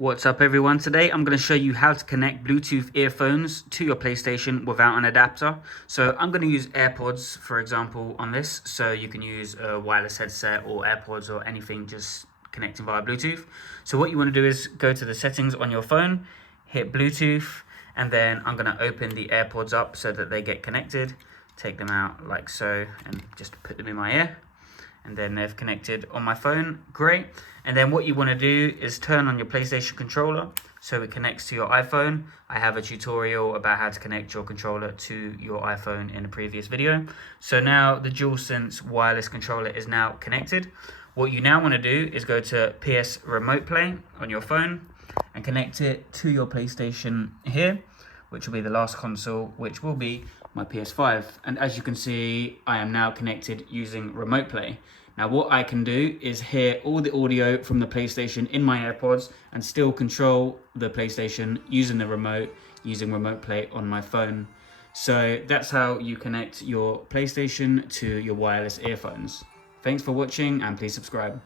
What's up everyone? Today I'm going to show you how to connect Bluetooth earphones to your PlayStation without an adapter. So I'm going to use AirPods for example on this, so you can use a wireless headset or AirPods or anything just connecting via Bluetooth. So what you want to do is go to the settings on your phone, hit Bluetooth, and then I'm going to open the AirPods up so that they get connected. Take them out like so and just put them in my ear. And then they've connected on my phone. Great. And then what you want to do is turn on your PlayStation controller so it connects to your iPhone. I have a tutorial about how to connect your controller to your iPhone in a previous video. So now the DualSense wireless controller is now connected. What you now want to do is go to PS Remote Play on your phone and connect it to your PlayStation here, which will be the last console, which will be my PS5. And as you can see, I am now connected using Remote Play. Now what I can do is hear all the audio from the PlayStation in my AirPods and still control the PlayStation using the remote, using Remote Play on my phone. So that's how you connect your PlayStation to your wireless earphones. Thanks for watching and please subscribe.